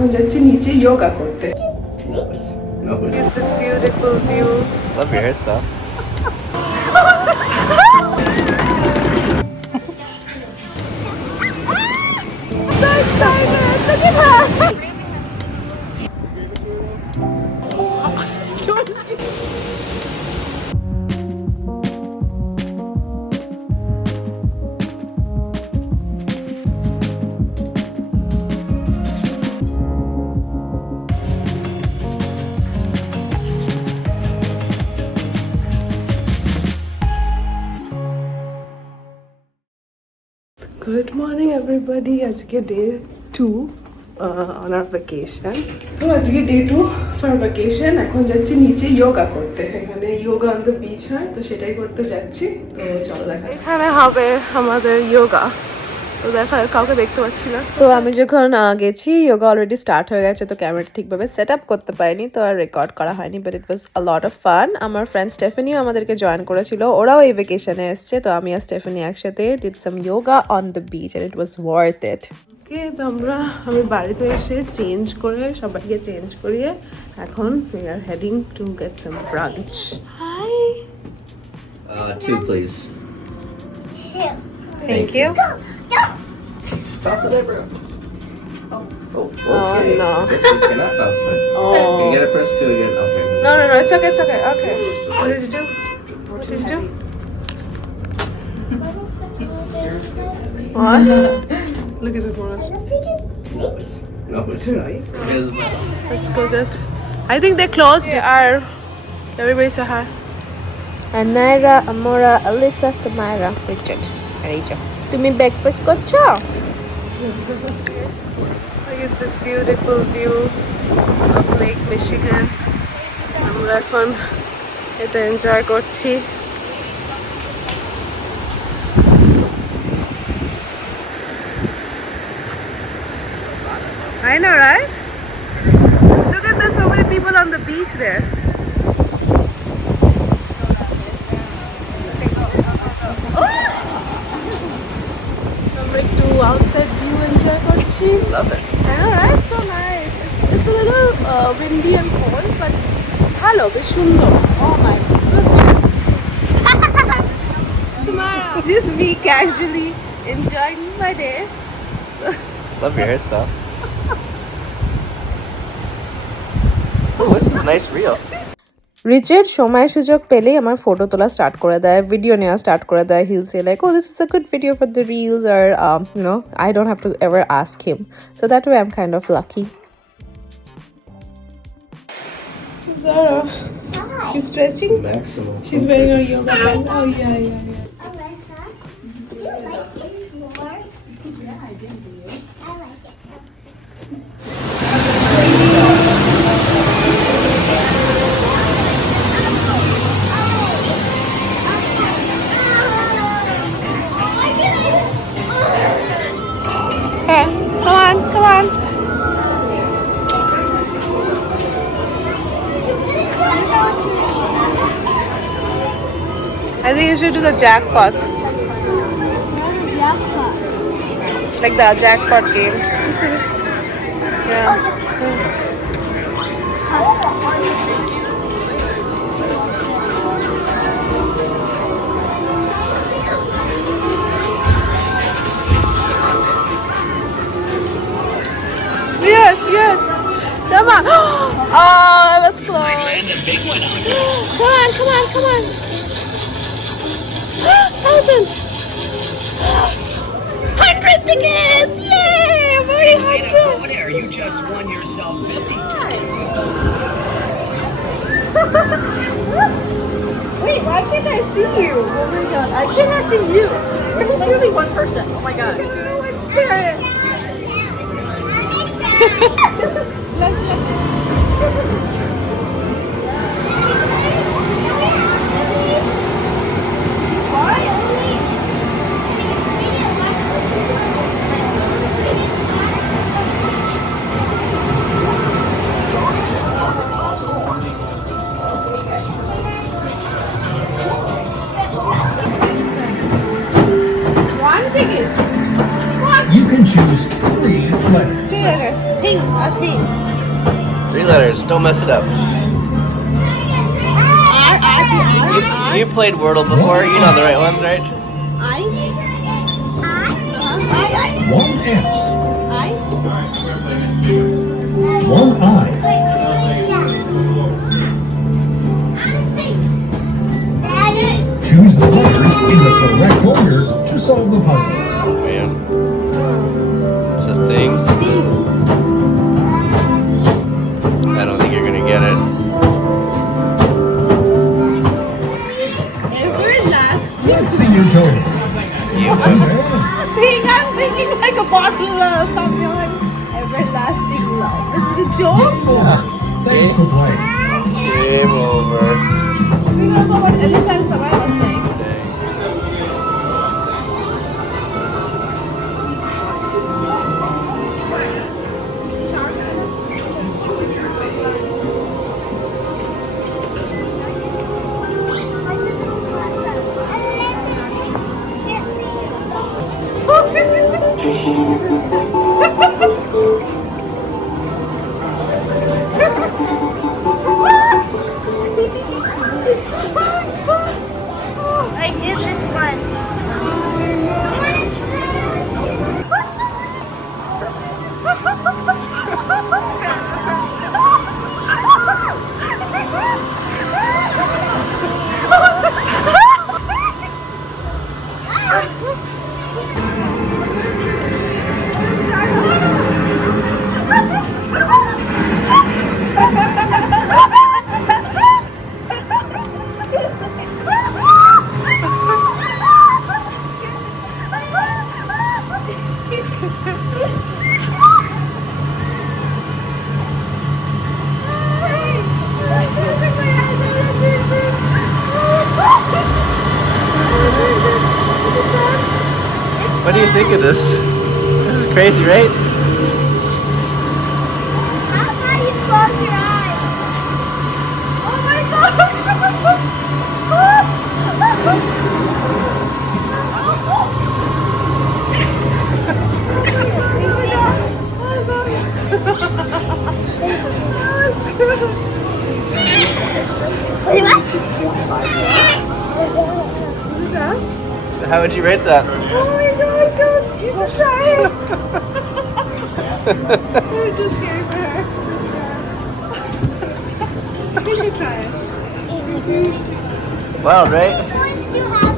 এখন যাচ্ছি নিচে যোগা করতে। No. It's this beautiful view. Love your hairstyle. So excited! Look at her! Good morning everybody. আজকে day 2 on our vacation. তো আজকে day 2 for vacation. এখন যাচ্ছি নিচে yoga করতে। এখানে yoga on the beach হয়, তো সেটাই করতে যাচ্ছি। তো চলো দেখা যাক। এখানে হবে আমাদের yoga. তো দেখা কাউকে দেখতে পাচ্ছি না। তো আমি যখন গেছি yoga অলরেডি স্টার্ট হয়ে গেছে, তো ক্যামেরাটা ঠিকভাবে সেট আপ করতে পারিনি, তো আর রেকর্ড করা হয়নি, but it was a lot of fun. আমার ফ্রেন্ড স্টেফানিও আমাদেরকে জয়েন করেছিল, ওরাও এই ভেকেশনে এসছে, তো আমি আর স্টেফানি একসাথে did some yoga on the beach and it was worth it. ওকে, তো আমি বাড়িতে এসে চেঞ্জ করে সবাইকে চেঞ্জ করিয়ে এখন we are heading to get some brunch. Hi. 2 please. Thank you. Toss it over. Oh, okay. Oh no. Yes, you cannot toss it. Oh. You gotta press 2 again. Okay. No, it's okay, Okay. What did you do? What did you do? What? Look at it, Morris. No, it's nice. Let's go get. I think they closed. Everybody say hi. Anaira, Amora, Alyssa, Samara, Richard. Arijo. তুমি breakfast করছো? Look at this beautiful view of Lake Michigan. আমরা এখন এটা enjoy করছি। I know, right? Look at there's so many people on the beach there. Outside view enjoy করছি. Love it. I know, right? So nice. It's a little windy and cold, but ভালো, বেশ সুন্দর. Oh my goodness. Samara. Just me casually enjoying my day. So. Love your hairstyle. Oh, this is a nice reel. Richard সময় সুযোগ পেলেই আমার photo তোলা start করে দেয়, ভিডিও নেওয়া স্টার্ট করে দেয়। He'll say like, oh this is a good video for the reels, আর I don't have to ever ask him, so that way I am kind of lucky. Zara, she's stretching. Maximum. She's wearing her yoga band. Oh yeah. Alyssa, do you like this floor? Yeah, I did. Do you? I like it. Okay, come on. I think you should do the jackpots. Jackpot. Like the jackpot games. Yeah. Yes. Come on. Oh, that was close. Come on. 1,000. 100 tickets! Yay! I'm already 100. There, you just won yourself 50. Wait, why can't I see you? Oh my god, I cannot see you. You're literally one person. Oh my god. You can choose 3 letters. thing. A thing. 3 letters. Don't mess it up. You played Wordle before. You know the right ones, right? I. One S. I. One I. Choose the letters in the correct order to solve the puzzle. Oh man. It's a thing. I don't think you're gonna get it. Everlasting. Let's see your total. You would. I'm thinking like a bottle or something like everlasting love. This is a joke. Thanks for playing. Game over. We're gonna go with Elisa and Samaya was playing. I did this one. What do you think of this? This is crazy, right? How about you close your eyes? Oh my god! How would you rate that? Oh my god, guys, you should try it. You're just scary for her. You should try it. Wild, right? Points do have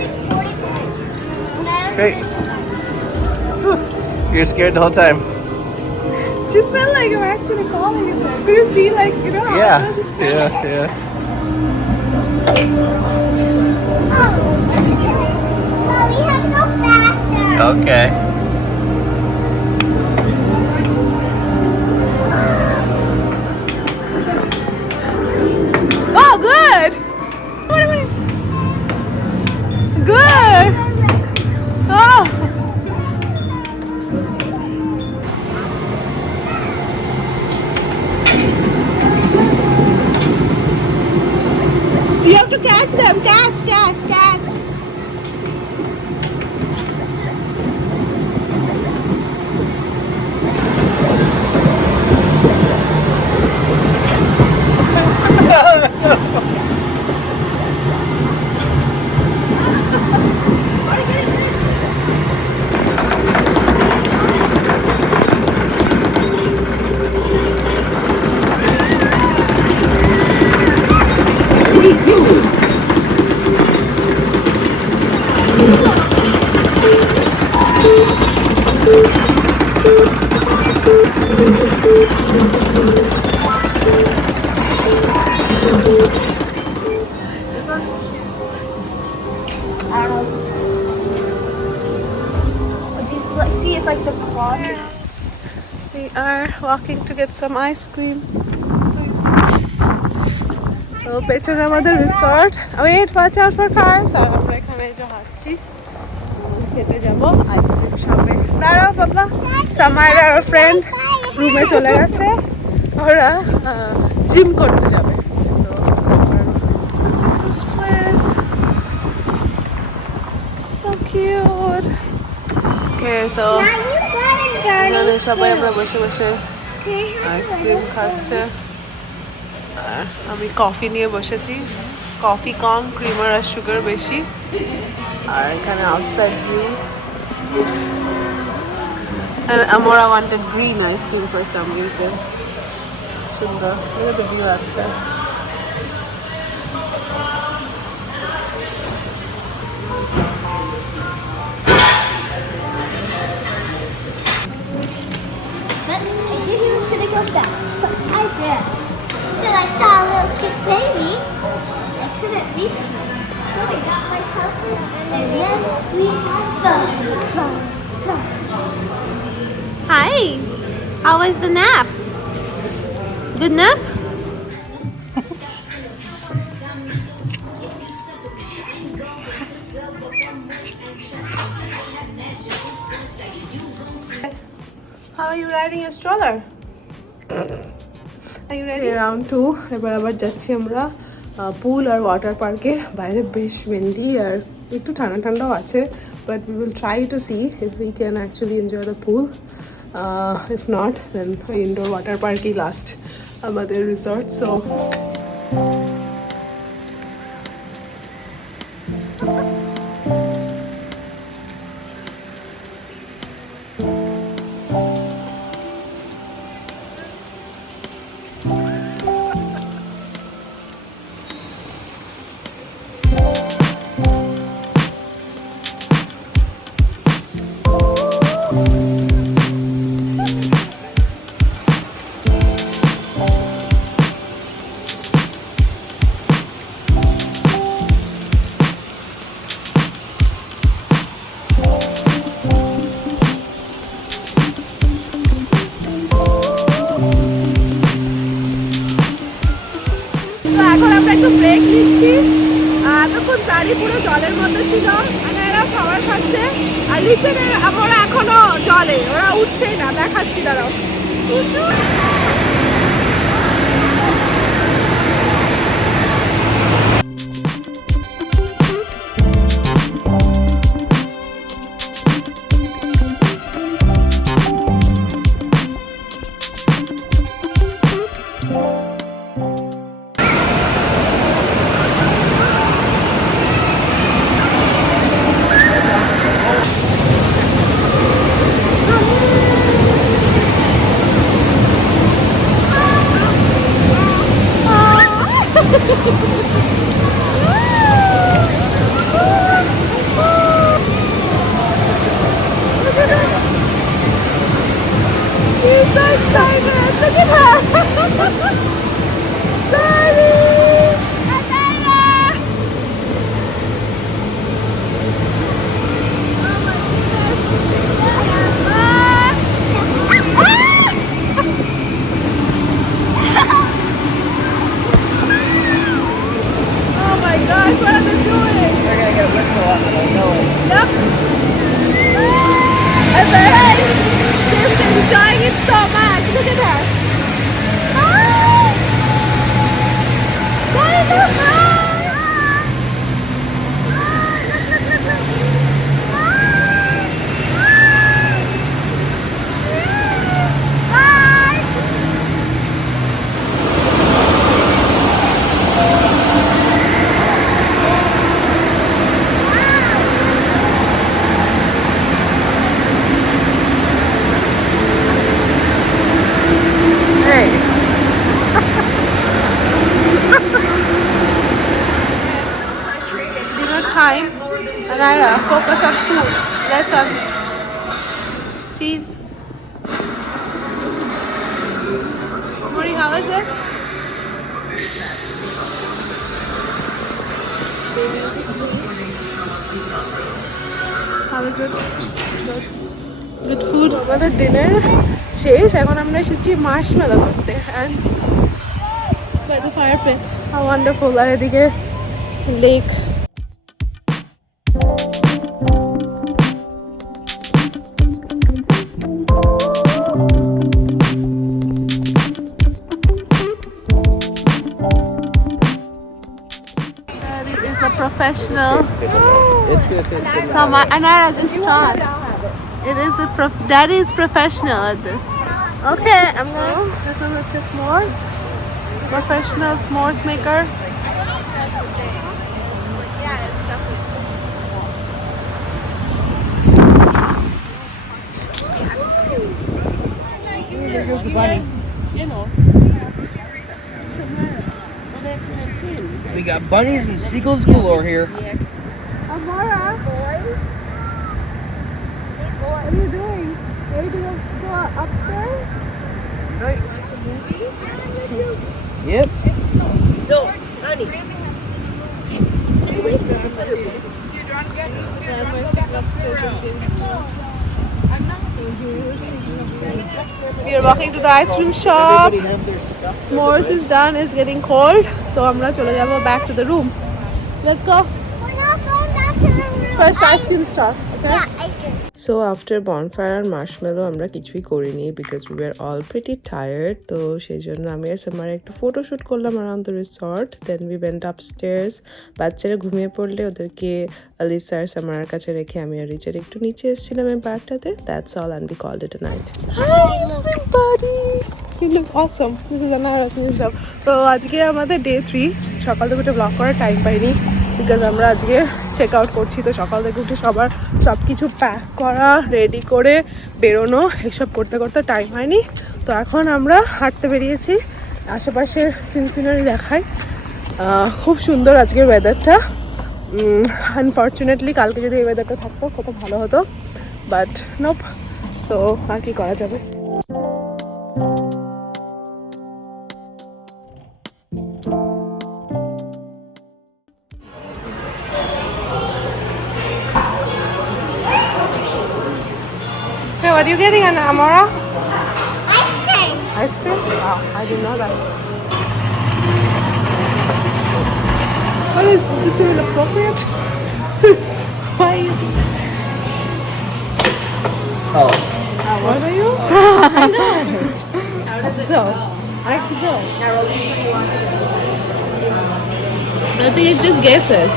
it. 40 points. Great. You're scared the whole time. Just felt like I'm actually falling in there. Could you see, like, you know, how Yeah. it was? Yeah. Oh. Well, we have to go faster. Okay. Oh, good. Good. Oh. You have to catch them. Catch. See, it's like the claw. We are walking to get some ice cream. তো পেছনে আমাদের resort wait watch out for cars আর আমরা এখানে যে হাঁটছি হেঁটে যাবো আইসক্রিম শপে দাঁড়াও বাবা সামাইরা আর ফ্রেন্ড রুমে চলে গেছে ওরা জিম করতে যাবে so cute okay so Now you gotta এখানে সবাই আমরা বসে বসে আইসক্রিম খাচ্ছে আর আমি কফি নিয়ে বসেছি কফি কম ক্রিমার আর সুগার বেশি আর এখানে outside views and Amora wanted green ice cream for some reason সুন্দর look at the view outside But I knew he was gonna go back, so I did. Then I saw a little cute baby. I couldn't leave him. So I got my coffee, and then we had fun. Hi how was the nap good nap how are you riding a stroller are you ready round 2 এবার আবার যাচ্ছি আমরা পুল আর water পার্কে বাইরে বেশ Windy আর একটু ঠান্ডা ঠান্ডাও আছে but we will try to see if we can actually enjoy the pool if not then indoor water পার্কই লাস্ট আমাদের রিসর্ট সো এখন আমরা একটু ব্রেক নিচ্ছি এতক্ষণ গাড়ি পুরো জলের মধ্যে ছিল মানে এরা খাবার খাচ্ছে আর নিচে আমরা এখনো জলে ওরা উঠছেই না দেখাচ্ছি দাঁড়াও She's so excited! Look at her! Sorry! Oh my gosh, what are they doing? We're gonna get a whistle up and I know it. Yep. And then she's enjoying it so much. Look at her. Hi. Say the hi. Dinner time. Anira, focus on food. Let's have cheese. Mori, how is it? Baby's asleep. How is it? Good. Good food. আমাদের dinner শেষ এখন আমরা এসেছি Marshmallow করতে and by the fire pit how wonderful আর এদিকে lake Is a professional. It's good. So Anara just tried. It is Daddy is professional at this. Okay, I'm gonna. এখন হচ্ছে s'mores. Professional s'mores maker. We got bunnies and seagulls galore here. Amara, what are you doing? Are you going to go upstairs? Yep. We are walking to the ice cream shop. S'mores is done. It's getting cold, so আমরা চলে যাব back to the room. Let's go. We're not going back to the room. First ice cream stop. Okay. Yeah, ice cream. So after bonfire and marshmallow আমরা কিছুই করিনি because we were all pretty tired. তো সেই জন্য আমি আর সামারে একটু photoshoot করলাম around the resort. Then we went upstairs. বাচ্চারা ঘুমিয়ে পড়লে ওদেরকে আলিসা আর সামারার কাছে রেখে আমি আর রিচার একটু নিচে এসেছিলাম এই বারটাতে. That's all and we called it a night. Hi everybody! You look awesome. This is another stuff. So আজকে আমাদের day 3. সকাল থেকে উঠে ব্লগ করার টাইম পাইনি বিকজ আমরা আজকে চেক আউট করছি, তো সকাল থেকে উঠে সবার সব কিছু প্যাক করা রেডি করে বেরোনো এইসব করতে করতে টাইম হয়নি। তো এখন আমরা হাঁটতে বেরিয়েছি, আশেপাশের সিনসিনারি দেখাই। খুব সুন্দর আজকের ওয়েদারটা। আনফর্চুনেটলি কালকে যদি এই ওয়েদারটা থাকতো কত ভালো হতো, বাট নোপ। সো আর কি করা যাবে। Okay, what are you getting, Amara? Ice cream. Ice cream? Wow, I didn't know that. What is this? Is it inappropriate? Why are you? Oh. What are you? I know. I think it's just guesses.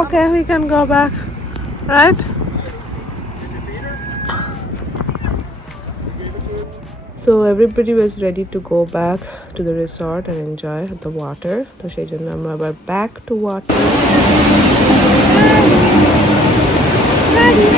Okay, we can go back, right? So everybody was ready to go back to the resort and enjoy the water. So সেই জন্য আমরা আবার back to water. Ready?